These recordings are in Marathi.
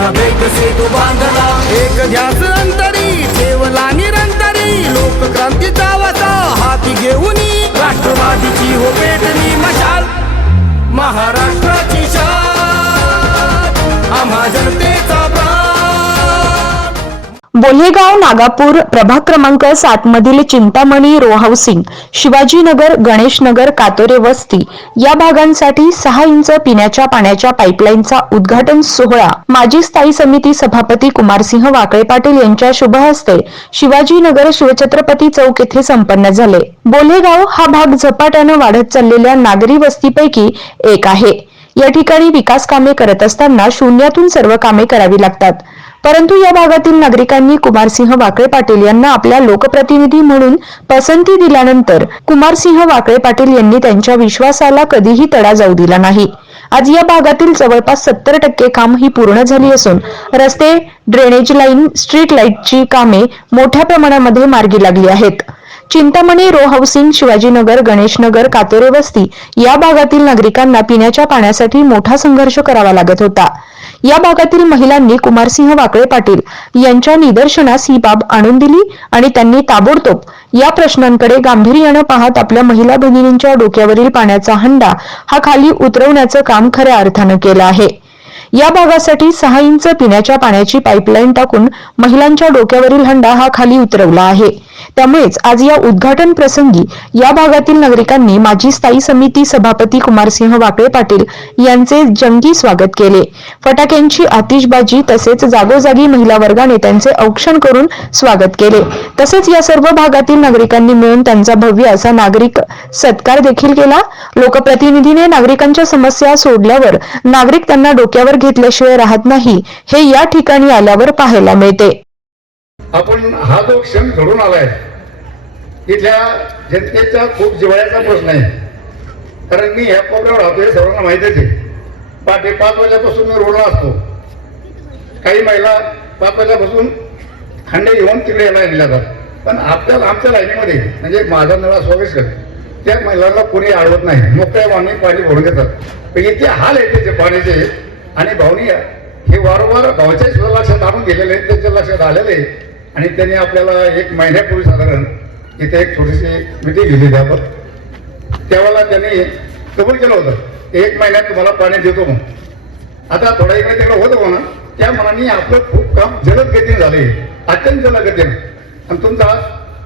झेलुनी अभेद बांधला. एक ध्यास अंतरी ठेवला निरंतरी. लोकक्रांतीचा वसा हाती घेऊन राष्ट्रवादीची हो पेटली मशाल. महाराष्ट्राची शाल आम्हा जनतेचा बोलेगाव बोल्हेगाव नागापूर प्रभाग क्रमांक सात मधील चिंतामणी रो हाऊसिंग शिवाजीनगर गणेशनगर कातोरे वस्ती या भागांसाठी सहा इंच पिण्याच्या पाण्याच्या पाईपलाईनचा उद्घाटन सोहळा. माजी स्थायी समिती सभापती कुमारसिंह वाकळे पाटील यांच्या शुभ हस्ते शिवाजीनगर शिवछत्रपती चौक येथे संपन्न झाले. बोल्हेगाव हा भाग झपाट्यानं वाढत चाललेल्या नागरी वस्तीपैकी एक आहे. या ठिकाणी विकास कामे करत असताना शून्यातून सर्व कामे करावी लागतात. परंतु या भागातील नागरिकांनी कुमारसिंह वाकळे पाटील यांना आपल्या लोकप्रतिनिधी म्हणून पसंती दिल्यानंतर कुमारसिंह वाकळे पाटील यांनी त्यांच्या विश्वासाला कधीही तडा जाऊ दिला नाही. आज या भागातील जवळपास सत्तर टक्के काम ही पूर्ण झाली असून रस्ते ड्रेनेज लाईन स्ट्रीट लाईटची कामे मोठ्या प्रमाणामध्ये मार्गी लागली आहेत. चिंतामणी रो हाऊसिंग शिवाजीनगर गणेशनगर कातोरे वस्ती या भागातील नागरिकांना पिण्याच्या पाण्यासाठी मोठा संघर्ष करावा लागत होता. या भागातील महिलांनी कुमारसिंह वाकळे पाटील यांच्या निदर्शनास ही बाब आणून दिली आणि त्यांनी ताबडतोब या प्रश्नांकडे गांभीर्यानं पाहत आपल्या महिला भगिनींच्या डोक्यावरील पाण्याचा हंडा हा खाली उतरवण्याचं काम खऱ्या अर्थानं केलं आहे. या भागासाठी सहा इंच पिण्याच्या पाण्याची पाईपलाईन टाकून महिलांच्या डोक्यावरील हंडा हा खाली उतरवला आहे. त्यामुळेच आज या उद्घाटन प्रसंगी या भागातील नागरिकांनी माजी स्थायी समिती सभापती कुमारसिंह वाकळे पाटील यांचे जंगी स्वागत केले. फटाक्यांची आतिषबाजी तसेच जागोजागी महिला वर्गाने त्यांचे औक्षण करून स्वागत केले. तसेच या सर्व भागातील नागरिकांनी मिळून त्यांचा भव्य असा नागरिक सत्कार देखील केला. लोकप्रतिनिधीने नागरिकांच्या समस्या सोडल्यावर नागरिक त्यांना डोक्यावर घेतल्याशिवाय राहत नाही हे या ठिकाणी आल्यावर पाहायला मिळते. आपण हा जो क्षण घडून आलाय इथल्या जनतेचा खूप जिवाळ्याचा प्रश्न आहे. कारण मी ह्या कोपऱ्यावर राहतो हे सर्वांना माहिती आहे पहाटे पाच वाजल्यापासून मी रोडला असतो. काही महिला पाच वाजल्यापासून खंडे घेऊन तिकडे यायला नेल्या जातात. पण आपल्या आमच्या लाईनीमध्ये म्हणजे माझा नळा स्वागत त्या महिलांना कोणी आडवत नाही. मोकळ्या वाणी पाणी भरून देतात पण इथे हाल आहे ते पाण्याचे. आणि भावनी हे वारंवार भावच्या सुद्धा लक्षात आणून गेलेले आहेत त्यांच्या लक्षात आलेले आहे. आणि त्यांनी आपल्याला एक महिन्यापूर्वी साधारण तिथे एक छोटीशी मिटिंग घेतली आपण. त्यावेळेला त्यांनी कबूल केलं होतं. एक महिन्यात तुम्हाला पाणी देतो म्हणून. आता थोडा इकडे तिकडे होतं म्हणा त्या मनाने आपलं खूप काम जलद गतीने झाले अत्यंत जलद गतीने आणि तुमचा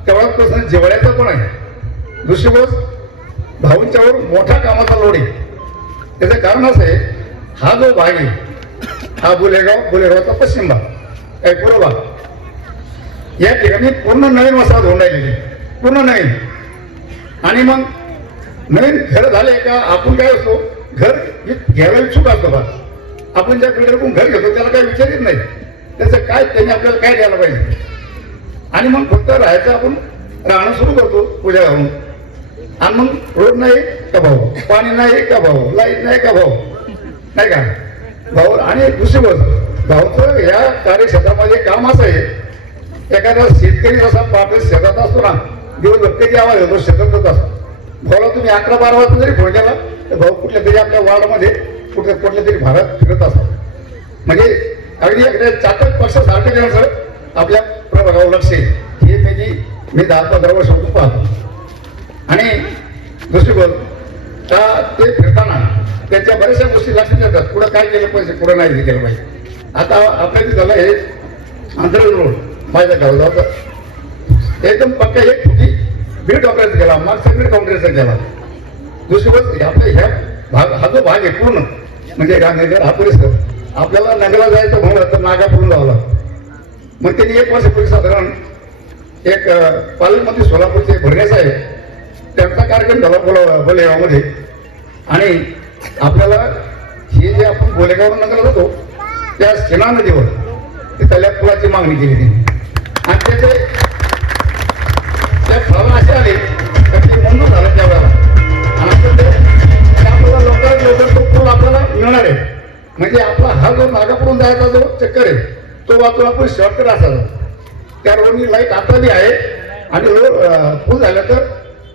तेवढा प्रश्न जेवढ्याचा पण आहे. दुसरी गोष्ट भाऊंच्यावर मोठ्या कामाचा लोड आहे. त्याचं कारण असं आहे हा जो भाग आहे हा बुलेगाव बुलेगावचा पश्चिम भाग काय पूर्व भाग या ठिकाणी पूर्ण नवीन वसाहत होऊन राहिलेली पूर्ण नवीन. आणि मग नवीन घर झाले का आपण काय असतो घर घ्यायला इच्छुक असतो का आपण ज्या बिल्डरकडून घर घेतो त्याला काही विचारित नाही. त्याचं काय त्यांनी आपल्याला काय द्यायला पाहिजे? आणि मग फक्त राहायचं आपण राहणं सुरू करतो पूजा घालून आणि मग रोड नाही का भाऊ? पाणी नाही का भाऊ? लाइट नाही का भाऊ? नाही का? भाऊ आणि दुसरी गोष्ट भाऊचं या कार्यक्षेत्रामध्ये काम असं आहे एखादा शेतकरी जसा पाठ शेतात असतो ना दिवसभर कधी आवाज येतो शेतातच असतो. भाऊला तुम्ही अकरा बारा वाजता जरी फोन केला तर भाऊ कुठल्या तरी आपल्या वार्डमध्ये कुठल्या कुठल्या तरी भागात फिरत असतात म्हणजे अगदी एखाद्या चातक पक्षासारखं देण्याचं आपल्या प्रभागावर लक्ष येईल हे त्याची मी दहा पंधरा वर्ष होतो पाहतो. आणि दुसरी गोष्ट का ते फिरताना त्यांच्या बऱ्याचशा गोष्टी लक्षात येतात. पुढं काय केलं पाहिजे पुढं नाही केलं पाहिजे. आता आपल्या झालं हे आंध्र रोड माझ्या गावाचा एकदम पक्का एक फुटी बीड डॉक्टर गेला मागचा बीड काँग्रेसचा गेला. दुसरी गोष्ट आपल्या ह्या भाग हा जो भाग आहे पूर्ण म्हणजे गांधीनगर हा परिसर आपल्याला नगरला जायचं म्हणलं तर नागापूरून जावं लागतं मग त्यांनी एक वर्षापूर्वी साधारण एक अं, पालकमंत्री सोलापूरचे भरणे साहेब त्यांचा कार्यक्रम झाला बोला बोलेगावमध्ये. आणि आपल्याला हे जे आपण बोलेगाव नगरला जातो त्या सेना नदीवर तिथल्या पुलाची मागणी केली त्यांनी. आणि त्याचे त्या फळाला असे आले तर ते मंजूर झालं त्यावेळेला? आणि ते ते आपल्याला लवकरात लवकर तो पूल आपल्याला मिळणार आहे. म्हणजे आपला हा जो नागापूरून जायचा जो चक्कर आहे तो वाचून आपण शॉर्टकट असायचा त्या रोडनी लाइट आता बी आहे आणि रोड पूल झाला तर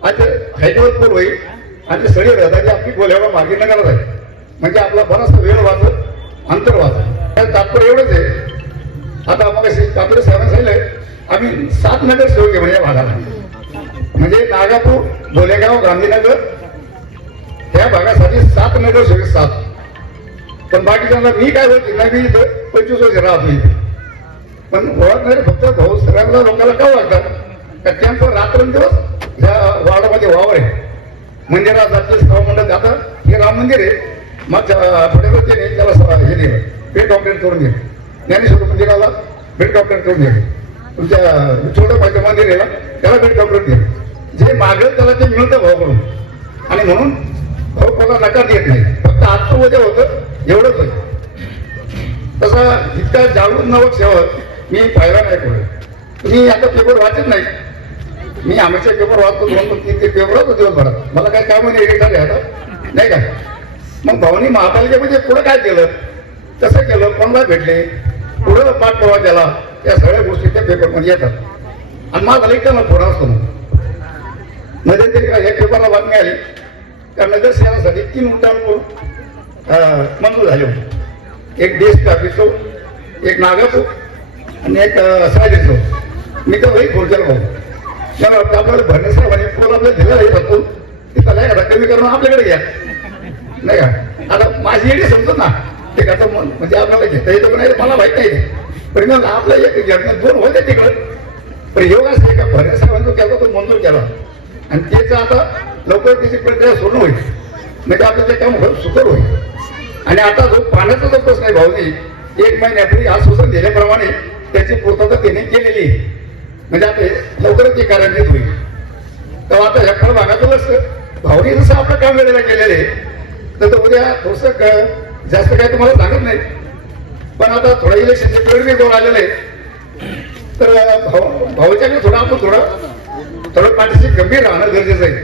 आज हायटेवर पूल होईल. आणि सगळी रहदारी आपली गोल्यावर मार्गे नगरात आहे. म्हणजे आपला बराचसा वेळ वाचत अंतर वाचत त्या तात्पर्य एवढंच आहे. आता मग कापरे साहेबांनी सांगितलं आम्ही सात नगर सेवक आहे म्हणजे या भागाला. म्हणजे नागापूर भोलेगाव गांधीनगर त्या भागासाठी सात नगर सेवक सात. पण बाकीच्या मी काय होते नाही मी इथं पंचवीस वर्ष राहत नाही पण ओळखणारे फक्त भाऊ सगळ्यांना लोकांना का वाटतात का त्यांचं रात्रंदिवस या वार्डामध्ये वावर आहे. म्हणजे मंदिरात जाते सभा मंडळ जातं. हे राम मंदिर आहे. मागच्या आठवड्यात त्याला हे दिलं भेट ऑपरेट करून दिले ज्ञानेश्वर मंदिराला भेट ऑपरेट करून दिले तुमच्या छोटं पाहिजे मंदिर आहे ना त्याला भेट ऑपरेट दे जे मागेल त्याला ते मिळतं भाऊ म्हणून. आणि म्हणून भाऊ कोणाला नकार देत नाही. फक्त आजचं उद्या होतं एवढंच होतं. तसा इतका जागृत नवक सेवक मी पाहिला नाही पुढे मी आता पेपर वाचत नाही. मी आमच्या पेपर वाचतो दोन की तीन तीन पेपर होतो दिवसभरात. मला काय काम नाही एडिटर आता. नाही का? मग भाऊनी महापालिकेमध्ये पुढं काय केलं? कसं केलं? कोणाला भेटले? पुढं पाठपुरावा केला या सगळ्या गोष्टी त्या पेपरमध्ये येतात. आणि माझा लेख थोडा असतो मग. म्हणजे ते या पेपरला बातमी आली. त्या नगर सेवासाठी तीन उड्डाणपूर मंजूर झाले होते. एक देश टाकीचो एक नागाचो आणि एक सायले मी तर वही खुर्च्याला भाऊ मला आपल्याला भरणे साहेबांनी पूल आपल्याला दिला आहे तिथं नाही आता कमी करून आपल्याकडे घ्या. नाही का? आता माझी एडी समजत ना. ते कसं मन- म्हणजे आपल्याला घेता येतं पण नाही मला माहीत नाही. परिणाम मग आपल्या एक दोन होते तिकडं. पण योग असं का भरणे साहेबांचा केला तो मंजूर केला. आणि त्याचं आता लवकर त्याची प्रक्रिया सुरू होईल. म्हणजे आपलं ते काम होईल सुकर होईल. आणि आता जो पाण्याचा जो प्रश्न आहे भाऊनी एक महिन्यापूर्वी आश्वासन दिल्याप्रमाणे त्याची पूर्तता त्याने केलेली आहे. म्हणजे आता लवकरच ते कार्यान्वित होईल तर आता ह्या फळ भागाचं लक्ष भाऊनी जसं आपलं काम वेळेला केलेलं आहे तर तो उद्या थोडंसं जास्त काय तुम्हाला सांगत नाही. पण आता थोडं इलेक्शनचे पिरियड बी जवळ आलेलं तर भाऊ भाऊच्याकडे थोडं आपण थोडं थोडं पाठीशी गंभीर राहणं गरजेचं आहे.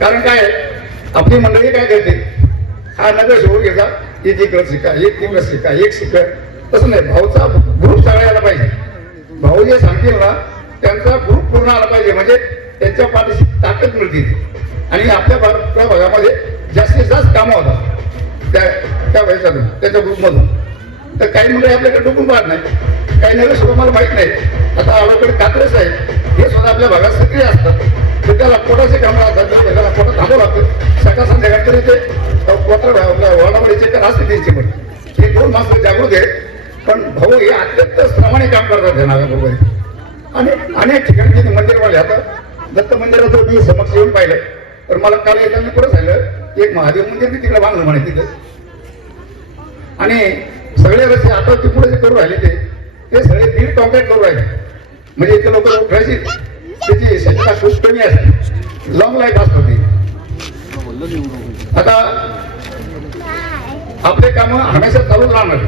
कारण काय आपली मंडळी काय करते? हा नगर सोडून घेता एक इकडं शिका एक तिकडं शिका एक शिका. तसं नाही भाऊचा ग्रुप सगळ्याला पाहिजे. भाऊ जे सांगतील ना त्यांचा ग्रुप पूर्ण आला पाहिजे. म्हणजे त्यांच्या पाठीशी ताकद मिळतील आणि आपल्या भागामध्ये जास्तीत जास्त कामं होतात. त्या त्या वयाच्यातून त्याच्या ग्रुपमधून तर काही मुलं आपल्याकडे डुकून पाहत नाही काही नगर सुद्धा मला माहीत नाही आता आवडकडे कात्रस आहे. हे सुद्धा आपल्या भागात सक्रिय असतात. तर त्याला पोटाचे कामं असतात त्याला पोटात थांबावं लागतं. सकाळ संध्याकाळ तरी ते पोत्र आपल्या वॉर्डामध्ये चेक असते त्यांची पण. हे दोन माणसं जागृत आहेत. पण भाऊ हे अत्यंत श्रमाने काम करतात या नागापूरमध्ये. आणि अनेक ठिकाणी तिथे मंदिरवाले आता दत्त मंदिराचं मी समक्ष येऊन पाहिलं. तर मला काल येताना पुढे झालं एक महादेव मंदिर मी तिकडे बांधलं म्हणे तिथं. आणि सगळे रस्ते आता तिकडे जे करू राहिले ते ते सगळे दीड कॉन्क्रीट करू राहिले. म्हणजे इथे लोक उठायची त्याची शेतीला खूप कमी असते लॉंग लाईफ असतो होती आता आपले काम हमेशा चालूच राहणार.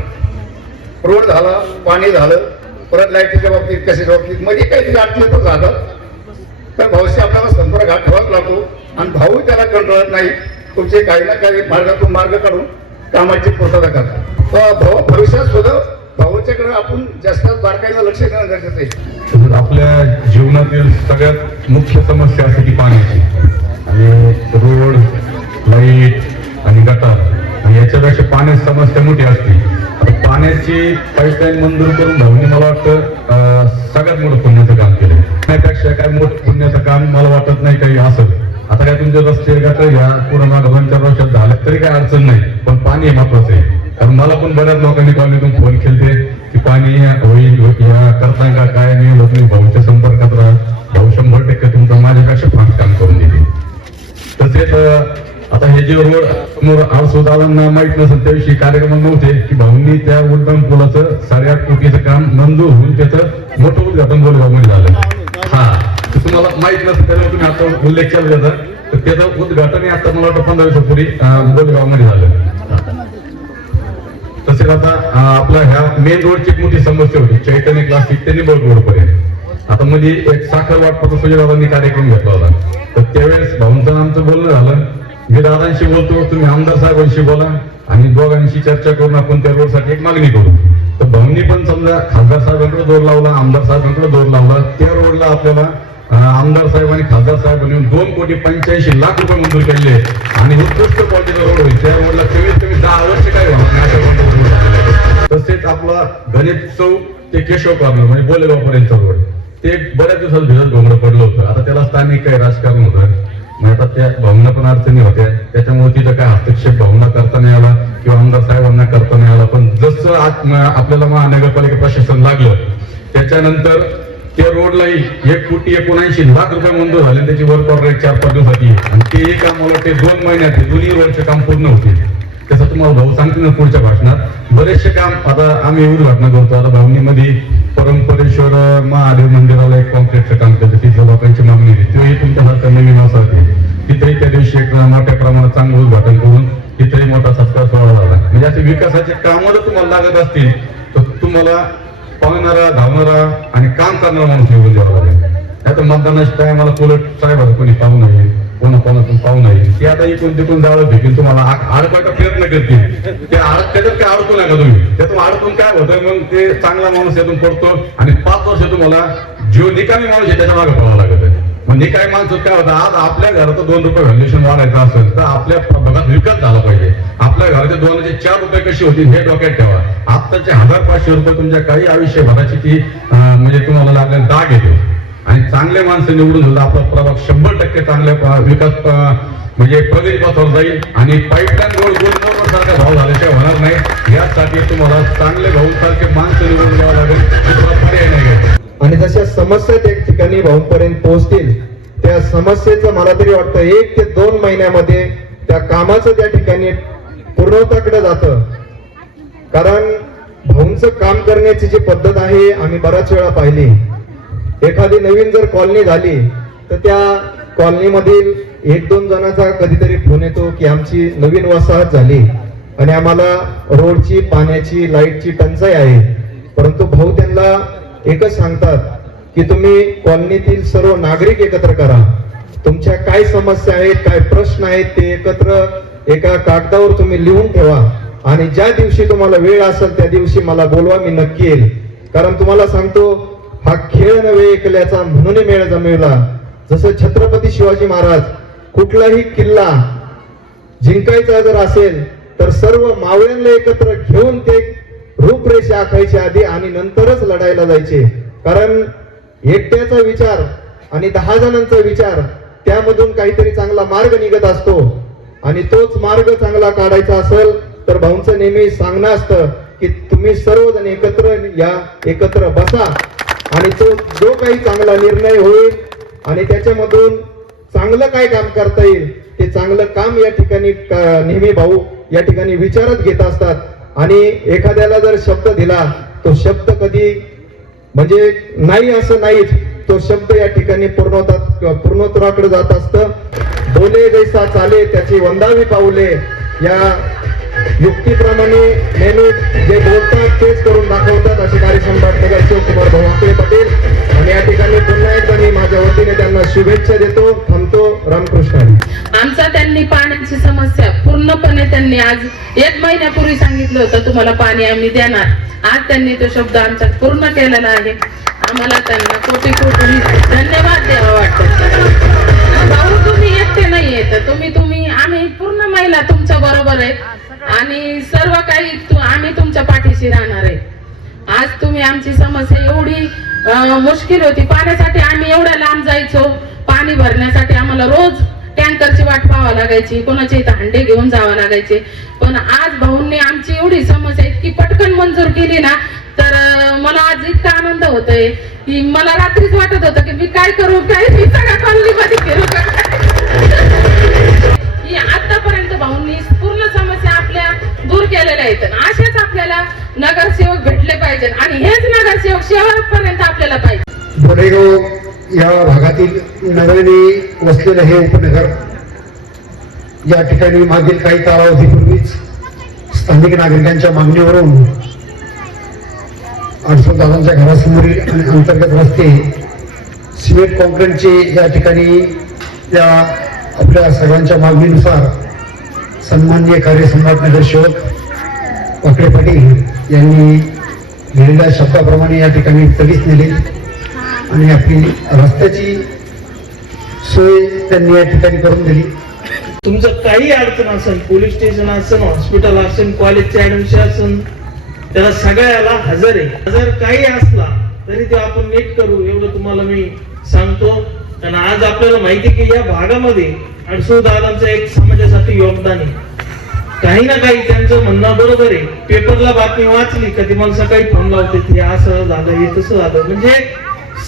रोड झाला पाणी झालं परत लाईटीच्या बाबतीत कशाच्या बाबतीत मध्ये काही अडचणी तर राहतात. तर भाऊशी आपल्याला संपर्क हा ठेवाच लागतो. आणि भाऊ त्याला कंटाळत नाही. तुमचे काही ना काही मार्गातून मार्ग काढून कामाची पूर्तता करतात. तर भाऊ भविष्यात सुद्धा भावाच्याकडे आपण जास्त बारकाईला लक्ष देणं गरजेचं आहे. आपल्या जीवनातील सगळ्यात मुख्य समस्या असते ती पाण्याची आणि रोड लाइट आणि गटार. आणि याच्यापेक्षा पाण्याची समस्या मोठी असते. आता पाण्याची पाईपलाईन मंजूर करून धावणे मला वाटतं अं, सगळ्यात मोठं पुण्याचं काम केलं त्यापेक्षा काय मोठं पुण्याचं काम मला वाटत नाही काही असं. आता काय तुमचे रस्ते गटर घ्या पूर्ण मागच्या वर्षात झाल्या तरी काय अडचण नाही पण पाणी महत्वाचं आहे. कारण मला पण बऱ्याच लोकांनी कॉलनीतून फोन केले की पाणी होईल करता का काय नाही लोक भाऊच्या संपर्कात राहा. भाऊ शंभर टक्के तुमचा माझ्यापेक्षा फार काम करून दिले तसेच आता हे जे रोड समोर आरसोदारांना माहीत नसेल त्याविषयी कार्यक्रम नव्हते की भाऊंनी त्या उड्डाण पुलाचं साडेआठ कोटीचं काम मंजूर होऊन त्याचं मोठं उद्घाटन बोलगावमध्ये झालं. हा. तुम्हाला माहीत नसेल त्यामुळे तुम्ही आता उल्लेख केला त्याचा. तर त्याचं उद्घाटन आता मला वाटतं पंधरा दिवसापूर्वी गोलगावमध्ये झालं. तसेच आता आपला ह्या मेन रोडची एक मोठी समस्या होती. चैतन्य क्लासिक ते निबळ रोड पर्यंत. आता मध्ये एक साखर वाटपाचा सुजयदादांनी कार्यक्रम घेतला होता. तर त्यावेळेस भाऊंचं आमचं बोलणं झालं. मी दादांशी बोलतो तुम्ही आमदार साहेबांशी बोला. आणि दोघांशी चर्चा करून आपण त्या रोडसाठी एक मागणी करू. तर भाऊंनी पण समजा खासदार साहेबांकडे जोर लावला आमदार साहेबांकडे जोर लावला. त्या रोडला आपल्याला आमदार साहेब आणि खासदार साहेबांनी मिळून दोन कोटी पंच्याऐंशी लाख रुपये मंजूर केले. आणि उत्कृष्ट क्वालिटीचा रोड होईल. त्या रोडला कमीत कमी दहा वर्ष काय तसेच आपला गणेश चौक ते केशव कॉर्नर म्हणजे बोलेगावपर्यंत रोड. ते बऱ्याच दिवसात भिजत घोंगडं पडलं होतं. आता त्याला स्थानिक काही राजकारण होतं. मग आता त्या भावना पण अडचणी होत्या. त्याच्यामुळे तिथं काय हस्तक्षेप भावना करता नाही आला किंवा आमदार साहेबांना करता नाही आला. पण जसं आज आपल्याला महानगरपालिका प्रशासन लागलं त्याच्यानंतर त्या रोडला एक कोटी एकोणऐंशी लाख रुपये मंजूर झाले. त्याची वर्क ऑर्डर एक चार पाच दिवसाची आणि ते एक काम मला ते दोन महिन्यात दोन्ही रोडचे काम पूर्ण होते तसं तुम्हाला भाऊ सांगतील ना पुढच्या भाषणात. बरेचसे काम आता आम्ही उद्घाटना करतो. आता भावनीमध्ये परंपरेश्वर महादेव मंदिराला एक कॉन्क्रीटचं काम केलं. तिथल्या लोकांची मागणी होती तुमच्या तुमच्यासारखं नवीन असं होते तिथेही त्या दिवशी एक मोठ्या प्रमाणात चांगलं उद्घाटन करून तिथेही मोठा सत्कार सोहळा झाला. म्हणजे असे विकासाचे कामं जर तुम्हाला लागत असतील तर तुम्हाला पाहणारा धावणारा आणि काम करणारा माणूस निवडून द्यावा लागेल आता मतदानाच्या टायमाला पोलट साहेबाला कोणी पाहू नये कोणा कोणातून पाहू नये. ते आता इकडून तिकडून जावं भेटेल तुम्हाला. अडकायचा प्रयत्न करतील. ते अडक त्याच्यात काय अडकू नका तुम्ही. त्यातून अडकून काय होतं मग ते चांगला माणूस यातून पडतो आणि पाच वर्ष तुम्हाला जीव निकामी माणूस आहे त्याच्यामागे पळावं लागत म्हणजे काय माणसं काय होतं आज आपल्या घराचं दोन रुपये व्हॅल्युएशन वाढायचं असेल तर आपल्या भागात विकत झाला पाहिजे. आपल्या घराचे दोन चार रुपये कशी होती हे डोक्यात ठेवा. आत्ताचे हजार पाचशे रुपये तुमच्या काही आयुष्यभराची ती म्हणजे तुम्हाला लागले दाग येतो. आणि चांगले माणसं निवडून झालं आपला प्रभाग शंभर टक्के चांगल्या विकास म्हणजे प्रगती पथावर जाईल. आणि पाईपलाईन रोड गोलमोहर सारखा भाव झाल्याशिवाय होणार नाही. यासाठी तुम्हाला चांगले भाऊ सारखे माणसं निवडून द्यावं लागेल. पर्याय नाही घ्यायचा. आणि जशा समस्या त्या ठिकाणी भाऊंपर्यंत पोहोचतील त्या समस्येचं मला तरी वाटतं एक ते दोन महिन्यामध्ये त्या कामाचं त्या ठिकाणी पूर्णताकडे जातं. कारण भाऊंचं काम करण्याची जी पद्धत आहे आम्ही बऱ्याच वेळा पाहिली. एखादी नवीन जर कॉलनी झाली तर त्या कॉलनीमधील एक दोन जणांचा कधीतरी फोन येतो की आमची नवीन वसाहत झाली आणि आम्हाला रोडची पाण्याची लाईटची टंचाई आहे. परंतु भाऊ त्यांना एकच सांगतात की तुम्ही कॉलनीतील सर्व नागरिक एकत्र करा. तुमच्या काय समस्या आहेत काय प्रश्न आहेत ते एकत्र एका कागदावर तुम्ही लिहून ठेवा. आणि ज्या दिवशी तुम्हाला वेळ असेल त्या दिवशी मला बोलवा मी नक्की येईल. कारण तुम्हाला सांगतो हा खेळ नव्हे एकल्याचा म्हणून मेळ जमविला जसं छत्रपती शिवाजी महाराज कुठलाही किल्ला जिंकायचा जर असेल तर सर्व मावळ्यांना एकत्र घेऊन ते रूपरेषा आखायची आधी आणि नंतरच लढायला जायचे. कारण एकट्याचा विचार आणि दहा जणांचा विचार त्यामधून काहीतरी चांगला मार्ग निघत असतो. आणि तोच मार्ग चांगला काढायचा असेल तर भाऊंचं नेहमी सांगणं असतं की तुम्ही सर्वजण एकत्र या एकत्र बसा. आणि तो जो काही चांगला निर्णय होईल आणि त्याच्यामधून चांगलं काय काम करता येईल ते चांगलं काम या ठिकाणी नेहमी भाऊ या ठिकाणी विचारत घेत असतात. आणि एखाद्याला जर शब्द दिला तो शब्द कधी म्हणजे नाही असं नाहीच तो शब्द या ठिकाणी पूर्णतात पूर्णोत्तराकडे जात असतं. बोले जैसा चाले त्याची वंदावी पाऊले या युक्तीप्रमाणे नेहमी जे बोलतात तेच करून दाखवतात असे कार्यसंभाट नगर शिवकुमार भाऊ पटेल. आणि या ठिकाणी पुन्हा एकदा मी माझ्या वतीने त्यांना शुभेच्छा देतो. थांबतो रामकृष्ण आमचा त्यांनी पाण्याची समस्या. पूर्णपणे त्यांनी आज एक महिन्यापूर्वी सांगितलं होतं तुम्हाला पाणी आम्ही देणार. आज त्यांनी तो शब्द आमचा पूर्ण केलेला आहे. आम्हाला त्यांना कोटी कोटी धन्यवाद द्यावा वाटतं. भाऊ तुम्ही एकटे नाहीये तर तुम्ही तुम्ही आम्ही पूर्ण महिला तुमच्या बरोबर आहे. आणि सर्व काही आम्ही तुमच्या पाठीशी राहणार आहे. आज तुम्ही आमची समस्या एवढी मुश्किल होती. पाण्यासाठी आम्ही एवढ्या लांब जायचो. पाणी भरण्यासाठी आम्हाला रोज टँकरची वाट पाहावं लागायची. कोणाचे इथं हंडे घेऊन जावं लागायचे. पण आज भाऊंनी आमची एवढी समस्या इतकी पटकन मंजूर केली ना तर मला आज इतका आनंद होतोय. की मला रात्रीच वाटत होतं की मी काय करू? काय मी सगळ्या कॉलनीमध्ये फिरू? का नगरसेवक भेटले पाहिजे आणि हेच नगरसेवक शेवटपर्यंत आपल्याला पाहिजे. बोडेगाव या भागातील नव्याने वसलेलं हे उपनगर या ठिकाणी मागील काही कालावधीपूर्वीच स्थानिक नागरिकांच्या मागणीवरून अडसूळ दादांच्या घरासमोरील आणि अंतर्गत रस्ते सिमेंट कॉन्क्रीटचे या ठिकाणी या आपल्या सगळ्यांच्या मागणीनुसार सन्माननीय कार्यसम्राट नगरसेवक वाकडे पाटील यांनी लिहिलेल्या शब्दाप्रमाणे या ठिकाणी तडीच नेली आणि आपली रस्त्याची सोय त्यांनी या ठिकाणी करून दिली. तुमचं काही अडचण असेल पोलीस स्टेशन असेल हॉस्पिटल असेल कॉलेजचे ऍडमिशन असेल त्याला सगळ्याला हजर आहे. हजर काही असला तरी ते आपण नीट करू एवढं तुम्हाला मी सांगतो. कारण आज आपल्याला माहिती आहे की या भागामध्ये अडसूळ दादांचं एक समाजासाठी योगदान आहे. काही ना काही त्यांचं म्हणणं बरोबर आहे. पेपरला बातमी वाचली कधी मला सकाळी फोन लावते ते असं झालं हे तसं झालं. म्हणजे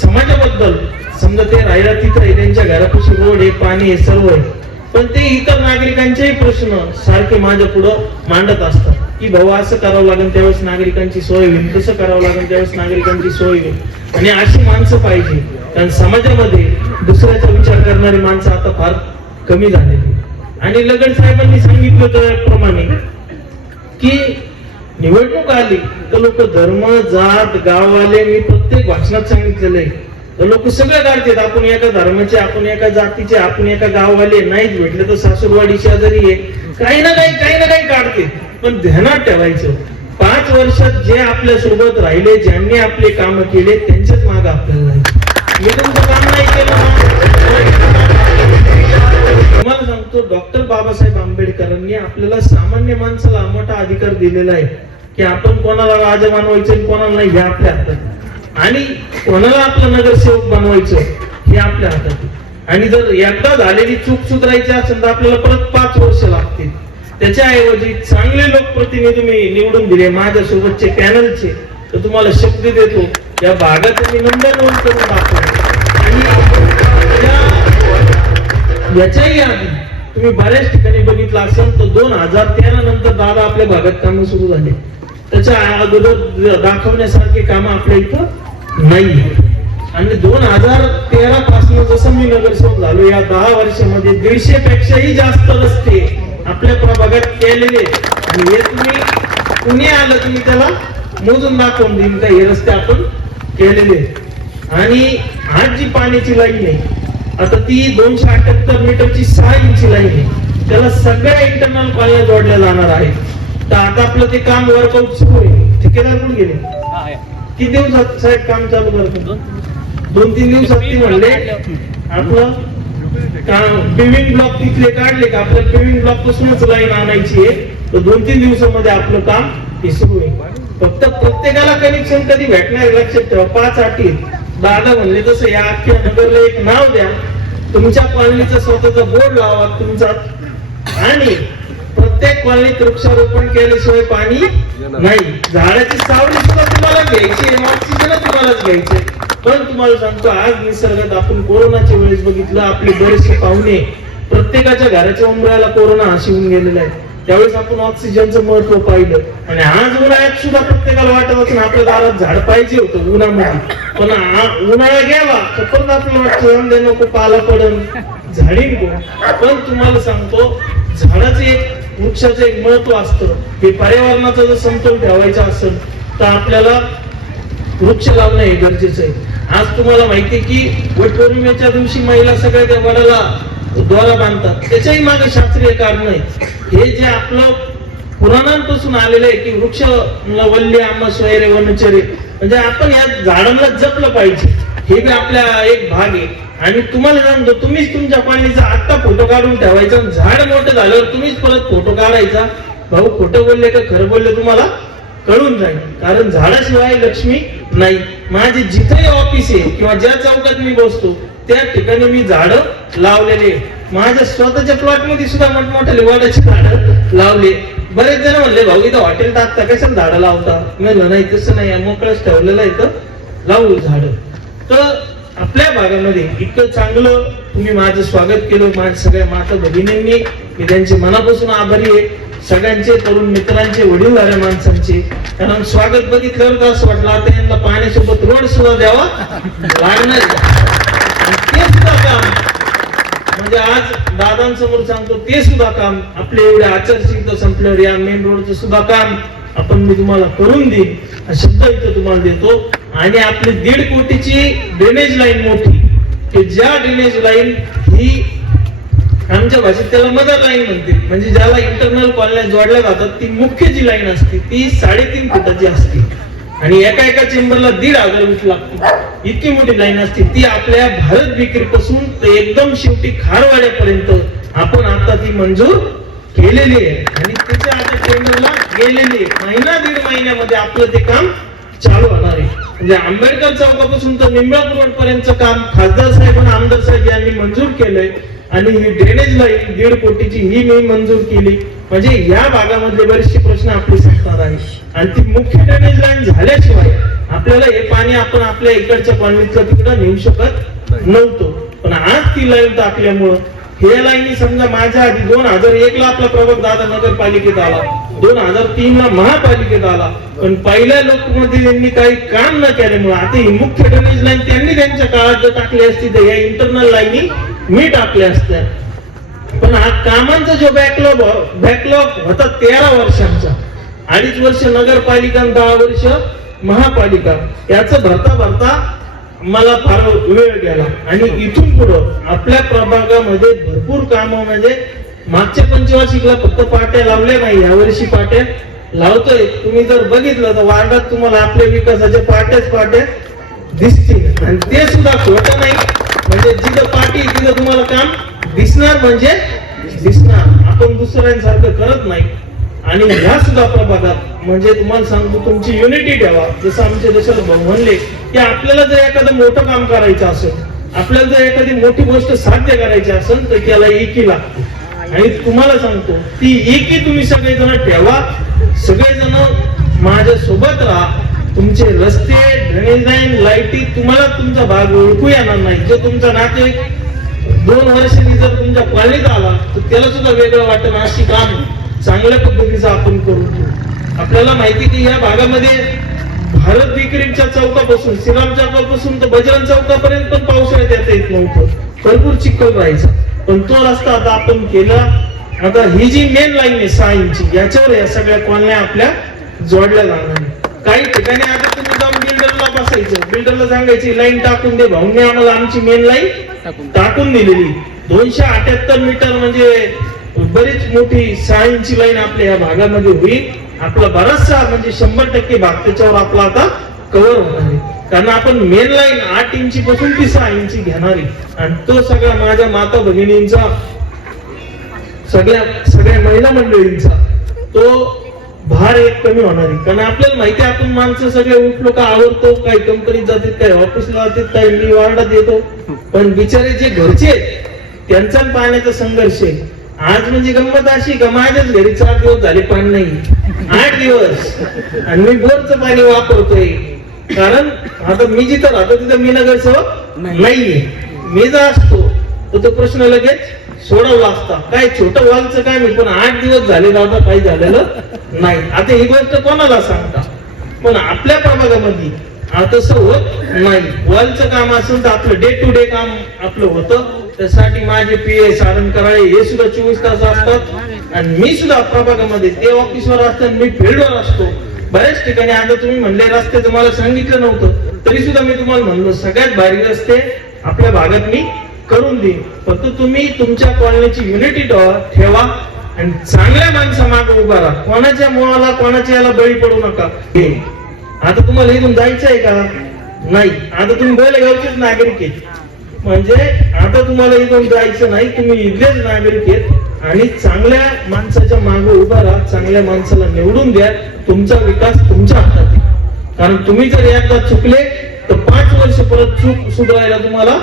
समाजाबद्दल समजा ते राहिला तिथं आहे त्यांच्या घरापाशी रोड आहे पाणी आहे सर्व आहे. पण ते इतर नागरिकांचेही प्रश्न सारखे माझ्या पुढं मांडत असतात. की भाऊ असं करावं लागेल त्यावेळेस नागरिकांची सोय होईल. तसं करावं लागेल त्यावेळेस नागरिकांची सोय होईल. आणि अशी माणसं पाहिजे. कारण समाजामध्ये दुसऱ्याचा विचार करणारी माणसं आता फार कमी झालेली आणि लगड साहेबांनी सांगितलं त्याप्रमाणे की निवडणूक आली तर लोक धर्म जात गाववाले मी प्रत्येक भाषणात सांगितलेलं आहे. तर लोक सगळे काढतात आपण एका धर्माचे आपण एका जातीचे आपण एका गाववाले नाहीच भेटले तर सासूरवाडी शेजारी आहे. काही ना काही काही ना काही काढते पण ध्यानात ठेवायचं पाच वर्षात जे आपल्यासोबत राहिले ज्यांनी आपले काम केले त्यांच्याच माग आपल्याला मी तुमचं काम नाही केलं. तुम्हाला सांगतो डॉक्टर बाबासाहेब आंबेडकरांनी आपल्याला सामान्य माणसाला मोठा अधिकार दिलेला आहे की आपण कोणाला राजा बनवायचं कोणाला नाही हे आपल्या हातात. आणि कोणाला आपलं नगरसेवक बनवायचं हे आपल्या हातात. आणि जर एकदा झालेली चूक सुधारायची असेल तर आपल्याला परत पाच वर्ष लागतील. त्याच्याऐवजी चांगले लोकप्रतिनिधी मी निवडून दिले माझ्या सोबतचे पॅनलचे. तर तुम्हाला शब्द देतो. या भागात मी नंबर नोंद करून दाखवतो. आणि या याच्याही आधी तुम्ही बऱ्याच ठिकाणी बघितलं असेल तर दोन हजार तेरा नंतर दादा आपल्या भागात कामं सुरू झाले. त्याच्या अगोदर दाखवण्यासारखे कामं आपल्या इथं नाही. आणि दोन हजार तेरा पासून जसं मी नगरसेवक झालो या दहा वर्षामध्ये दीडशे पेक्षाही जास्त रस्ते आपल्या प्रभागात केलेले आणि हे तुम्ही कुणी आलं तुम्ही त्याला मोजून दाखवून देईन का हे रस्ते आपण केलेले आणि आज जी पाण्याची लाईन आहे आता ती दोनशे अठ्याहत्तर मीटरची सहा इंची लाईन आहे. त्याला सगळ्या इंटरनल कॉलन्या जोडल्या जाणार आहेत. तर आता आपलं ते काम वर्कआउट सुरू आहे. ठेकेदार पण गेले? किती दिवसात साहेब काम चालू करतो दोन तीन दिवसात ती म्हणले आपलं पेविंग ब्लॉक तिथले काढले का? आपल्याला पेविंग ब्लॉक पासूनच लाईन आणायची आहे. तर दोन तीन दिवसामध्ये आपलं काम हे सुरू आहे. फक्त प्रत्येकाला कनेक्शन कधी भेटणार लक्षात ठेवा पाच अटी. दादा म्हणले तसं या अख्ख्या नगरला एक नाव द्या तुमच्या कॉलनीचा स्वतःचा बोर्ड लावा तुमचा. आणि प्रत्येक कॉलनीत वृक्षारोपण केल्याशिवाय पाणी नाही. झाडाची सावली सुद्धा तुम्हाला घ्यायची ऑक्सिजन तुम्हालाच घ्यायचे पण तुम्हाला सांगतो आज निसर्गात आपण कोरोनाच्या वेळेस बघितलं आपले बरेचसे पाहुणे प्रत्येकाच्या घराच्या उंबऱ्याला कोरोना शिवून गेलेला आहे त्यावेळेस आपण ऑक्सिजनचं महत्त्व पाहिलं. आणि आज उन्हाळ्यात सुद्धा प्रत्येकाला वाटत असेल आपल्या दारात झाड पाहिजे होतं उन्हामध्ये. पण उन्हाळा गेला तर परत आपल्याला वाटतं नको पाला पडन. झाडी पण तुम्हाला सांगतो झाडाचं एक वृक्षाचं एक महत्त्व असतं. हे पर्यावरणाचा जर समतोल ठेवायचा असेल तर आपल्याला वृक्ष लावणं हे गरजेचं आहे. आज तुम्हाला माहिती आहे की वटपौर्णिमेच्या दिवशी महिला सगळ्या त्या वडाला द्वारा बांधतात त्याच्याही मागे शास्त्रीय कारण आहे. हे जे आपलं पुराणांपासून आलेलं आहे की वृक्ष वल्ले आंबा स्वैरे वनचरे म्हणजे आपण या झाडांना जपलं पाहिजे. हे बी आपल्या एक भाग आहे. आणि तुम्हाला सांगतो तुम्हीच तुमच्या कॉलनीचा आत्ता फोटो काढून ठेवायचा झाड मोठं झाल्यावर तुम्हीच परत फोटो काढायचा. भाऊ खोटं बोलले का खरं बोलले तुम्हाला? कळून जाईल. कारण झाडाशिवाय लक्ष्मी नाही. माझे जिथे ऑफिस आहे किंवा ज्या चौकात मी बसतो त्या ठिकाणी मी झाड लावलेले. माझ्या स्वतःच्या प्लॉटमध्ये सुद्धा मोठमोठे वडाची झाड लावले. बरेच जण म्हणले भाऊ इथं हॉटेल टाकता कशाला झाडं लावता? म्हणलं नाही तसं नाही मोकळच ठेवलेलं आहे तर लावू झाड. तर आपल्या भागामध्ये इतकं चांगलं तुम्ही माझं स्वागत केलं. माझ्या सगळ्या माता भगिनींनी. मी त्यांचे मनापासून आभारी आहे. सगळ्यांचे तरुण मित्रांचे वडीलधाऱ्या माणसांचे. कारण स्वागत बघितल्यावर तर असं वाटलं आता यांना पाण्यासोबत रोड सुद्धा द्यावा लागणार म्हणजे आज दादांसमोर सांगतो ते सुद्धा काम आपले एवढे आचारसंहिता संपल्यावर या मेन रोडचं सुद्धा काम आपण मी तुम्हाला करून देईन. हा शब्द इथं तुम्हाला देतो. आणि आपली दीड कोटीची ड्रेनेज लाईन मोठी. की ज्या ड्रेनेज लाईन ही आमच्या भाषेत त्याला मदर लाईन म्हणते. म्हणजे ज्याला इंटरनल कॉलन्या जोडल्या जातात ती मुख्य जी लाईन असते ती साडेतीन फुटाची असते. आणि एका एका चेंबरला दीड हजार वीट लागते इतकी मोठी लाईन असते. ती आपल्या भारत विक्रीपासून ते एकदम शेवटी खारवाड्यापर्यंत आपण आता ती मंजूर केलेली आहे. आणि त्याच्या आता टेंडरला गेलेली आहे. महिना दीड महिन्यामध्ये आपलं ते काम चालू होणार आहे. म्हणजे आंबेडकर चौकापासून तर निंबाळकर रोड पर्यंतचं काम खासदार साहेब आणि आमदार साहेब यांनी मंजूर केलंय. आणि ही ड्रेनेज लाईन दीड कोटीची ही मी मंजूर केली. म्हणजे या भागामधले बरेचसे प्रश्न आपले संपणार आहे. आणि ती मुख्य ड्रेनेज लाईन झाल्याशिवाय आपल्याला हे पाणी आपण आपल्या इकडच्या कॉलनीतलं तिकडं नेऊ शकत नव्हतो. पण आज ती लाईन टाकल्यामुळं हे लाईनी समजा माझ्या आधी दोन हजार एक ला आपला प्रभाग दादा नगरपालिकेत आला दोन हजार तीन ला महापालिकेत आला. पण पहिल्या लोकमध्ये त्यांनी काही काम न केल्यामुळे आता ही मुख्य ड्रेनेज लाईन त्यांनी त्यांच्या काळात जर टाकली असती तर या इंटरनल लाईनी मी टाकल्या असत्या पण हा कामांचा जो बॅकलॉग बॅकलॉग होता तेरा वर्षांचा. अडीच वर्ष नगरपालिका आणि दहा वर्ष महापालिका. याचं भरता भरता मला फार वेळ गेला. आणि इथून पुढं आपल्या प्रभागामध्ये भरपूर काम म्हणजे मागच्या पंचवार्षिकला फक्त पाट्या लावल्या नाही यावर्षी पाट्या लावतोय. तुम्ही जर बघितलं तर वार्डात तुम्हाला आपल्या विकासाच्या पाट्याच पाट्या दिसतील. आणि ते सुद्धा खोटं नाही. म्हणजे जिथं पाठी तिथं तुम्हाला काम दिसणार म्हणजे दिसणार. आपण दुसऱ्यांसारखं करत नाही. आणि ह्या सुद्धा प्रभागात म्हणजे तुम्हाला सांगतो तुमची युनिटी ठेवा. जसं आमचे दशरथ भाऊ म्हणले की आपल्याला जर एखादं मोठं काम करायचं असेल आपल्याला जर एखादी मोठी गोष्ट साध्य करायची असेल तर त्याला एकी लागते. आणि तुम्हाला सांगतो ती एकी तुम्ही सगळेजण ठेवा. सगळेजण माझ्या सोबत राहा. तुमचे रस्ते ड्रेनेज लाईन लाईटी तुम्हाला तुमचा भाग ओळखू येणार नाही. जो तुमचा नाते दोन वर्षांनी जर तुमच्या कॉलनीत आला तर त्याला सुद्धा वेगळं वाटेल अशी काम चांगल्या पद्धतीचं आपण करू. आपल्याला माहिती की या भागामध्ये भारत विक्रीच्या चौकापासून श्रीराम चौकापासून तर बजरंग चौकापर्यंत पण पावसाळ्यात येता येत नव्हतं. भरपूर चिखल राहायचा. पण तो रस्ता आता आपण केला. आता ही जी मेन लाईन आहे सहा इंची याच्यावर या सगळ्या कॉलन्या आपल्या जोडल्या जाणार काही ठिकाणी आता तुम्ही जाऊन बिल्डरला बसायचं. बिल्डरला सांगायची लाईन टाकून दे भाऊने आम्हाला आमची मेन लाईन टाकून. दिलेली. दोनशे अठ्याहत्तर मीटर म्हणजे बरीच मोठी सहा इंची लाईन आपल्या या भागामध्ये होईल. आपला बराचसा म्हणजे शंभर टक्के भाग त्याच्यावर आपला आता कव्हर होणार आहे. कारण आपण मेन लाईन आठ इंची पासून ती सहा इंची घेणार आहे. आणि तो सगळा माझ्या माता भगिनींचा सगळ्या सगळ्या महिला मंडळींचा तो भार एक कमी होणार आहे. कारण आपल्याला माहिती आहे आपण माणसं सगळे उठलो का आवडतो काही कंपनीत जातात काही ऑफिसला जातात काही मी वार्डात येतो. पण बिचारे जे घरचे आहेत, त्यांचा पाण्याचा संघर्ष आहे. आज म्हणजे गंमत अशी का माझ्याच घरी चार दिवस झाले पाणी नाही. आठ दिवस. आणि मी बोरचं पाणी वापरतोय. कारण आता मी जिथं राहतो तिथं मी नगरसेवक नाहीये. मी जर असतो तर तो प्रश्न लगेच सोडवला असता. काय छोटं वॉलचं काय मी पण आठ दिवस झाले दादा काही झालेलं नाही. आता ही गोष्ट कोणाला सांगता? पण आपल्या प्रभागामध्ये तसं होत नाही. वलचं काम असेल तर आपलं डे टू डे काम आपलं होतं. त्यासाठी माझे पी ए सारण कराळे हे सुद्धा चोवीस तास असतात. आणि मी सुद्धा प्रभागामध्ये ते ऑफिसवर असतात मी फील्डवर असतो. बऱ्याच ठिकाणी आता तुम्ही म्हणले रस्ते तुम्हाला सांगितलं नव्हतं. तरी सुद्धा मी तुम्हाला म्हणलो सगळ्यात भारी रस्ते आपल्या भागात मी करून देईन. फक्त तुम्ही तुमच्या कॉलनीची युनिटी ठेवा. आणि चांगल्या माणसा मागे उभा राहा. कोणाच्या मुळाला कोणाच्या याला बळी पडू नका. आता तुम्हाला इथून जायचं आहे का? नाही. आता तुम्ही बोलेगावचेच नागरिक आहेत. म्हणजे आता तुम्हाला इथून जायचं नाही. तुम्ही इथलेच नागरिक आहेत. आणि चांगल्या माणसाच्या मागे उभा राहा. चांगल्या माणसाला निवडून द्या. तुमचा विकास तुमच्या हातात आहे. कारण तुम्ही जर एकदा चुकले तर पाच वर्ष परत चूक सुधारायला तुम्हाला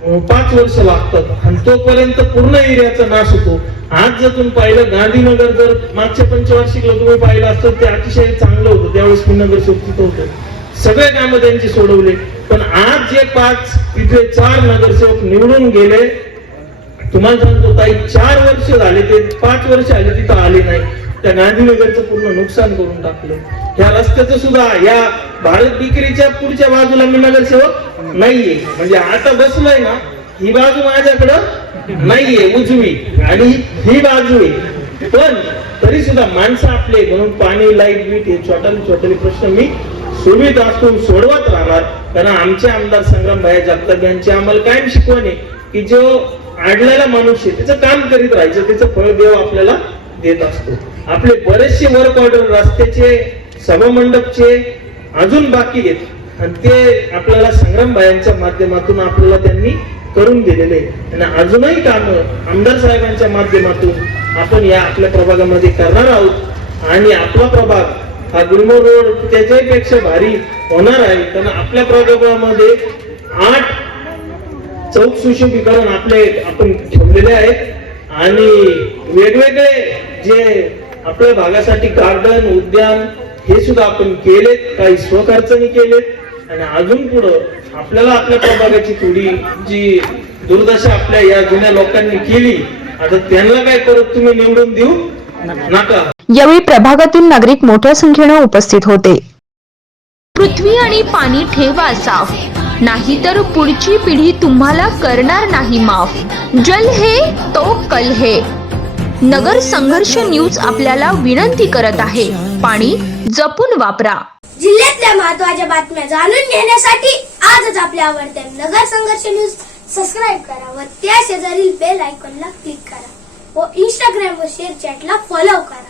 पाच वर्ष लागतात. आणि तोपर्यंत पूर्ण एरियाचा नाश होतो. आज जर तुम्ही पाहिलं गांधीनगर जर मागच्या पंचवार्षिकला तुम्ही पाहिलं असतं ते अतिशय चांगलं होतं. त्यावेळेस मी नगर होतं. सगळे कामं त्यांची सोडवले. पण आज जे पाच तिथे चार नगरसेवक निवडून गेले तुम्हाला सांगतो ताई चार वर्ष झाले ते पाच वर्ष आले तिथं आले नाही. त्या गांधीनगरचं पूर्ण नुकसान करून टाकलं. ह्या रस्त्याचं सुद्धा या भारत बिक्रीच्या पुढच्या बाजूला मी नगरसेवक नाहीये. म्हणजे आता बसलोय ना ही बाजू माझ्याकडं नाहीये उजवी. आणि ही बाजू आहे. पण तरी सुद्धा माणसं आपले म्हणून पाणी लाइट बीट हे छोटाले छोटाले प्रश्न मी सोडवीत असतो सोडवत राहणार. कारण आमचे आमदार संग्राम भाई जगताप यांची आम्हाला कायम शिकवण आहे की जो आडलेला माणूस आहे त्याचं काम करीत राहायचं त्याचं फळ देव आपल्याला देत असतो. आपले बरेचसे वर्क ऑर्डर रस्त्याचे सभामंडपचे अजून बाकी आहेत. आणि ते आपल्याला संग्राम भायांच्या माध्यमातून आपल्याला त्यांनी करून दिलेले. आहे. आणि अजूनही काम आमदार साहेबांच्या माध्यमातून आपण या आपल्या प्रभागामध्ये करणार आहोत. आणि आपला प्रभाग हा गुलमोर रोड त्याच्याही पेक्षा भारी होणार आहे. कारण आपल्या प्रभागामध्ये आठ चौक सुशोभीकरण आपले आपण ठेवलेले आहेत. आणि वेगवेगळे जे आपल्या भागासाठी गार्डन उद्यान हे सुद्धा आपण केलेत. काही स्वखर्चाने केलेत. आणि अजून पुढं आपल्याला आपल्या प्रभागाची थोडी जी दुर्दशा आपल्या या जुन्या लोकांनी केली आता त्यांना काय करत तुम्ही निवडून देऊ नका. यावेळी प्रभागातील नागरिक मोठ्या संख्येनं उपस्थित होते. पृथ्वी आणि पाणी ठेवा साफ. नाहीतर पुढची पिढी तुम्हाला करणार नाही माफ. जल हे तो कल हे. नगर संघर्ष न्यूज आपल्याला विनंती करत आहे. पाणी जपून वापरा. जिल्ह्यातल्या महत्त्वाच्या बातम्या जाणून घेण्यासाठी आजच आपल्या आवडत्या नगर संघर्ष न्यूज सबस्क्राईब करा व त्या शेजारील बेल आयकॉनला क्लिक करा व इंस्टाग्राम व शेअर चॅटला फॉलो करा.